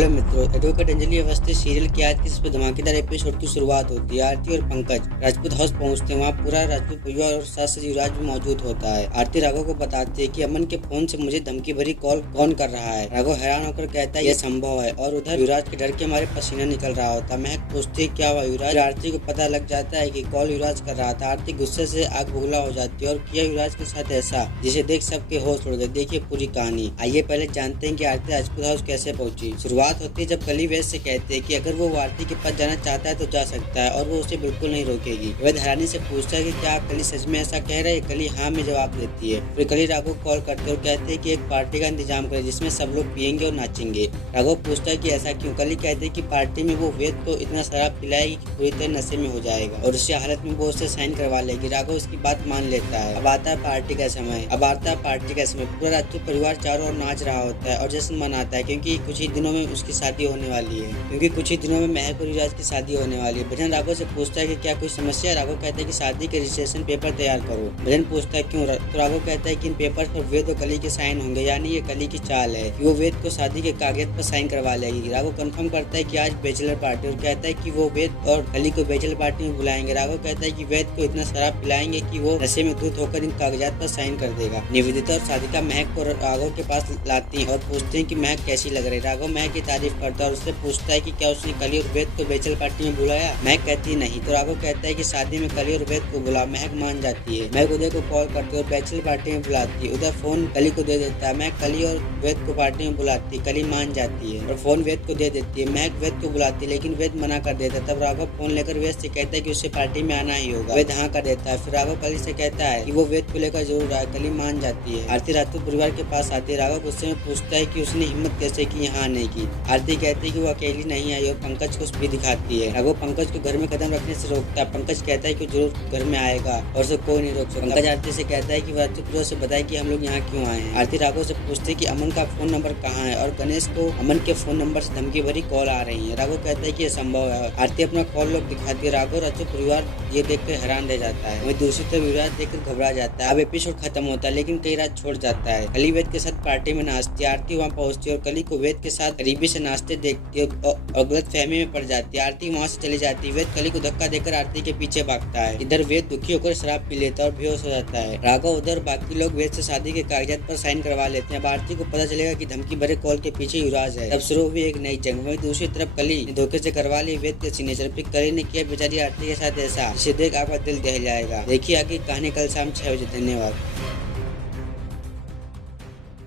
Hello मित्रों, advocate Anjali Awasthi serial की आज की इस धमाकेदार एपिसोड की शुरुआत होती है। आरती और पंकज राजपूत हाउस पहुंचते हैं। वहां पूरा राजपूत परिवार और सास युवराज भी मौजूद होता है। आरती राघव को बताती है कि अमन के फोन से मुझे धमकी भरी कॉल कौन कर रहा है। राघव हैरान होकर कहता है यह संभव है और उधर युवराज के डर के हमारे पसीना निकल रहा होता। महक पूछती है क्या हुआ युवराज। आरती को पता लग जाता है कि कॉल युवराज कर रहा था। आरती गुस्से से आग बबूला हो जाती है और किया युवराज के साथ ऐसा जिसे देख सबके होश उड़ गए। देखिए पूरी कहानी। आइए पहले जानते हैं कि आरती राजपूत हाउस कैसे पहुंची। शुरुआत होती है जब कली वैद से कहते हैं कि अगर वो आरती के पास जाना चाहता है तो जा सकता है और वो उसे बिल्कुल नहीं रोकेगी। वैद हैरानी से पूछता है कि क्या कली सच में ऐसा कह रहे हैं। कली हाँ में जवाब देती है। फिर कली राघव को कॉल करते और कहते हैं कि एक पार्टी का इंतजाम करें जिसमें सब लोग पियेंगे और नाचेंगे। राघव पूछता है कि ऐसा क्यों। कली कहते हैं कि पार्टी में वो वेद को इतना शराब पिलाएगी कि पूरी तरह नशे में हो जाएगा और उसी हालत में वो उससे साइन करवा लेगी। राघव इसकी बात मान लेता है। अब आता है पार्टी का समय। पूरा राजपूत परिवार चारों ओर नाच रहा होता है और जश्न मनाता है क्योंकि कुछ ही दिनों में उसकी शादी होने वाली है। महक और युवराज की शादी होने वाली है। भजन राघव से पूछता है कि क्या कोई समस्या है। राघव कहता है कि शादी के रजिस्ट्रेशन पेपर तैयार करो। भजन पूछता है क्यों। तो राघव कहता है कि इन पेपर पर वेद और कली के साइन होंगे, यानी ये कली की चाल है कि वो वेद को शादी के कागज पर साइन करवा लेगी। राघव कंफर्म करता है कि आज बैचलर पार्टी और कहता है कि वो वेद और कली को बैचलर पार्टी में बुलाएंगे। राघव कहता है कि वेद को इतना शराब पिलाएंगे कि वो नशे में धुत होकर इन कागजात पर साइन कर देगा। निवेदिता और साधिका महक को राघव के पास लाती हैं और पूछते हैं कि महक कैसी लग रही है। राघव महक की तारीफ करता है और उससे पूछता है कि क्या उसने कली और वेद को बैचलर पार्टी में बुलाया। महक कहती नहीं। तो राघव कहता है कि शादी में कली और वेद को बुला। महक मान जाती है। महक उदय को कॉल करती है और बैचलर पार्टी में बुलाती है। उदय फोन कली को दे देता है। महक कली और वेद को पार्टी में बुलाती है। कली मान जाती है और फोन वेद को दे देती है। महक वेद को बुलाती है लेकिन वेद मना कर देता है। तब राघव फोन लेकर वेद से कहता है कि उसे पार्टी में आना ही होगा। वेद हाँ कर देता है। फिर राघव कली से कहता है कि वो वेद को लेकर जरूर आए। कली मान जाती है। आरती राजपूत परिवार के पास आती है। राघव गुस्से में पूछता है कि उसने हिम्मत कैसे की यहाँ आने की। आरती कहती है कि वो अकेली नहीं आई और पंकज को भी दिखाती है। राघव पंकज को घर में कदम रखने से रोकता है। पंकज कहता है कि जरूर घर में आएगा और उसे कोई नहीं रोक सकता। पंकज आरती से कहता है कि राजपूत से बताए कि हम लोग यहाँ क्यों आए हैं। आरती राघव से पूछती है कि अमन का फोन नंबर कहाँ है और गणेश को अमन के फोन नंबर से धमकी भरी कॉल आ रही है। राघव कहता है कि यह संभव है। आरती अपना कॉल लोग दिखाती है। राघव राजपूत परिवार ये देखकर हैरान रह जाता है। वहीं दूसरी तरफ युवराज देखकर घबरा जाता है। अब एपिसोड खत्म होता है लेकिन कई रात छोड़ जाता है। कली वेद के साथ पार्टी में नाचती है। आरती वहाँ पहुँचती है और कली को वेद के साथ करीबी से नाचते देखती है और गलत फहमी में पड़ जाती है। आरती वहाँ से चली जाती है। वेद कली को धक्का देकर आरती के पीछे भागता है। इधर वेद दुखी होकर शराब पी लेता है और बेहोश हो जाता है। राघव उधर बाकी लोग वेद से शादी के कागजात पर साइन करवा लेते हैं। अब आरती को पता चलेगा कि धमकी भरे कॉल के पीछे युवराज है। तब शुरू हुई एक नई जंग। वहीं दूसरी तरफ कली ने धोखे से करवा ली वेद के सिग्नेचर। फिर कली ने किया बेचारी आरती के साथ ऐसा जिसे देख आपका दिल दहल जाएगा। देखिए आगे कहानी कल शाम 6 बजे। धन्यवाद।